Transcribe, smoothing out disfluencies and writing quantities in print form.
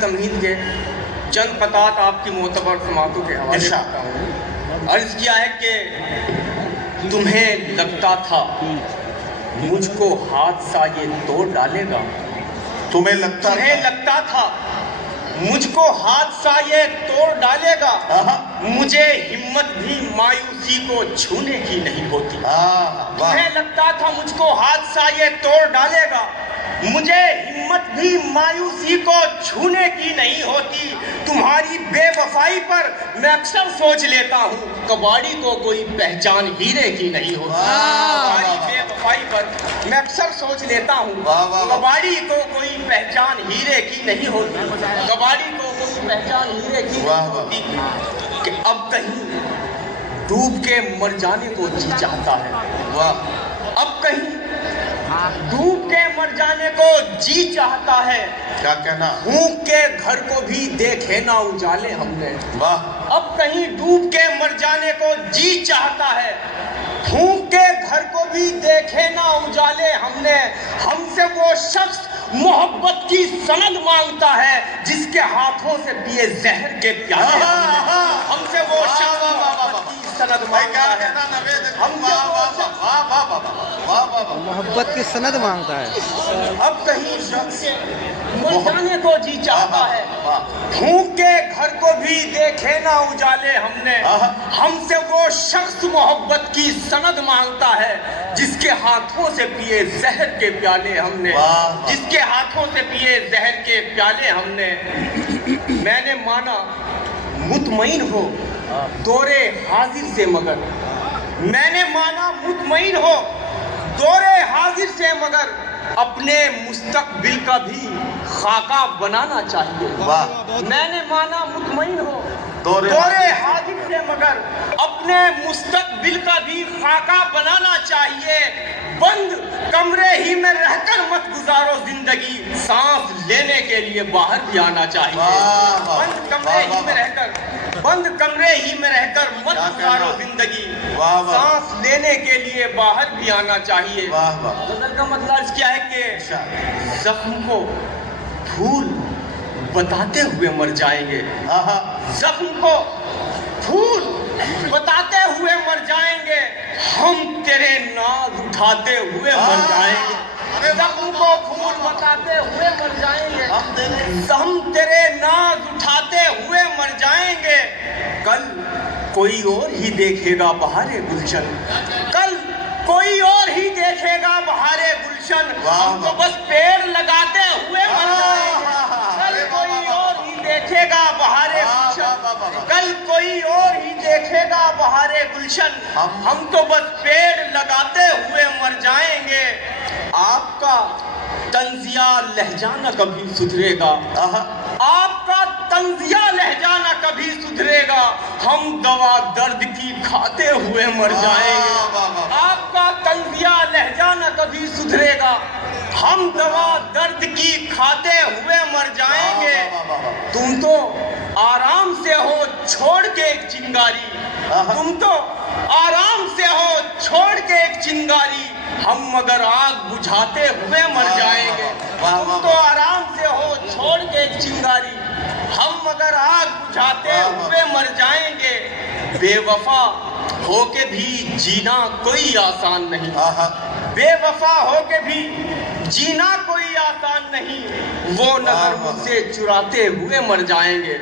تمہید کے چند قطعات آپ کی معتبر سماعتوں کے حوالے کرتا ہوں۔ عرض کیا ہے کہ تمہیں لگتا تھا مجھ کو حادثہ یہ توڑ ڈالے گا، تمہیں لگتا تھا مجھ کو حادثہ یہ توڑ ڈالے گا، مجھے ہمت بھی مایوسی کو چھونے کی نہیں ہوتی۔ تمہیں لگتا تھا مجھ کو حادثہ یہ توڑ ڈالے گا، مجھے ہمت بھی مایوسی کو چھونے کی نہیں ہوتی۔ تمہاری بے وفائی پر میں اکثر سوچ لیتا ہوں کباڑی کو کوئی پہچان ہیرے کی نہیں ہوتی۔ تمہاری بے وفائی پر میں اکثر سوچ لیتا ہوں کباڑی کو کوئی پہچان ہیرے کی نہیں ہوتی، کباڑی کو کوئی پہچان ہیرے کی نہیں ہوتی، کہ اب کہیں ڈوب کے مر جانے کو جی چاہتا ہے، اب کہیں ڈوب کے مر جانے کو جی چاہتا ہے۔ کیا کہنا؟ پھونک کے گھر کو بھی دیکھے نہ اجالے ہم نے، اب کہیں ڈوب کے مر جانے کو جی چاہتا ہے، پھونک کے گھر کو بھی دیکھے نہ اجالے ہم نے۔ ہم سے وہ شخص محبت کی سند مانگتا ہے جس کے ہاتھوں سے پیے زہر کے پیالے ہم سے وہ شخص محبت کی سند مانگتا ہے، محبت کی سند مانگتا ہے، اب کہیں شخص مر جانے کو جی چاہتا ہے، پھونک کے گھر کو بھی دیکھے نہ اجالے ہم نے۔ ہم سے وہ شخص محبت کی سند مانگتا ہے جس کے ہاتھوں سے پیے زہر کے پیالے ہم نے، جس کے ہاتھوں سے پیے زہر کے پیالے ہم نے۔ میں نے مانا مطمئن ہو دور حاضر سے، مگر میں نے مانا مطمئن ہو دور حاضر سے، مگر اپنے مستقبل کا بھی خاکہ بنانا چاہیے۔ میں نے مانا مطمئن ہو دور حاضر سے، مگر اپنے مستقبل کا بھی خاکہ بنانا چاہیے۔ بند کمرے ہی میں رہ کر مت گزارو زندگی، سانس لینے کے لیے باہر بھی آنا چاہیے۔ بند کمرے ہی میں رہ کر مت گزارو زندگی، سانس لینے کے لیے باہر بھی آنا چاہیے۔ غزل کا مطلب کیا ہے کہ زخم کو پھول بتاتے ہوئے مر جائیں گے، زخم کو پھول بتاتے ہوئے مر جائیں گے، ہم تیرے ناز اٹھاتے ہوئے مر جائیں گے، زخم کو پھول بتاتے ہوئے مر جائیں گے، ہم تیرے ناز اٹھاتے ہوئے مر جائیں گے۔ کل کوئی اور ہی دیکھے گا بہار گلشن، کل کوئی اور ہی دیکھے گا بہار گلشن، ہم تو بس پیڑ لگاتے ہوئے مر جائیں گے۔ کل کوئی اور ہی دیکھے گا بہار گلشن، کل کوئی اور ہی دیکھے گا بہار گلشن، ہم تو بس پیڑ لگاتے ہوئے مر جائیں گے۔ آپ کا طنزیہ لہجہ نہ کبھی سدھرے گا، آپ کا طنزیہ لہجہ نہ کبھی سدھرے گا، ہم دوا درد کی کھاتے ہوئے مر جائیں گے۔ آپ کا طنزیہ لہجہ نہ کبھی سدھرے گا، ہم دوا درد کی کھاتے ہوئے مر جائیں گے۔ تم تو آرام سے ہو چھوڑ کے ایک چنگاری، تم تو آرام سے ہو چھوڑ کے ایک چنگاری، ہم مگر آگ بجھاتے ہوئے مر جائیں گے۔ تم تو آرام سے ہو چھوڑ کے ایک چنگاری، ہم مگر آگ بجھاتے ہوئے مر جائیں گے۔ بے وفا ہو کے بھی جینا کوئی آسان نہیں، بے وفا ہو کے بھی جینا کوئی آسان نہیں، وہ نظر مجھ سے چراتے ہوئے مر جائیں گے۔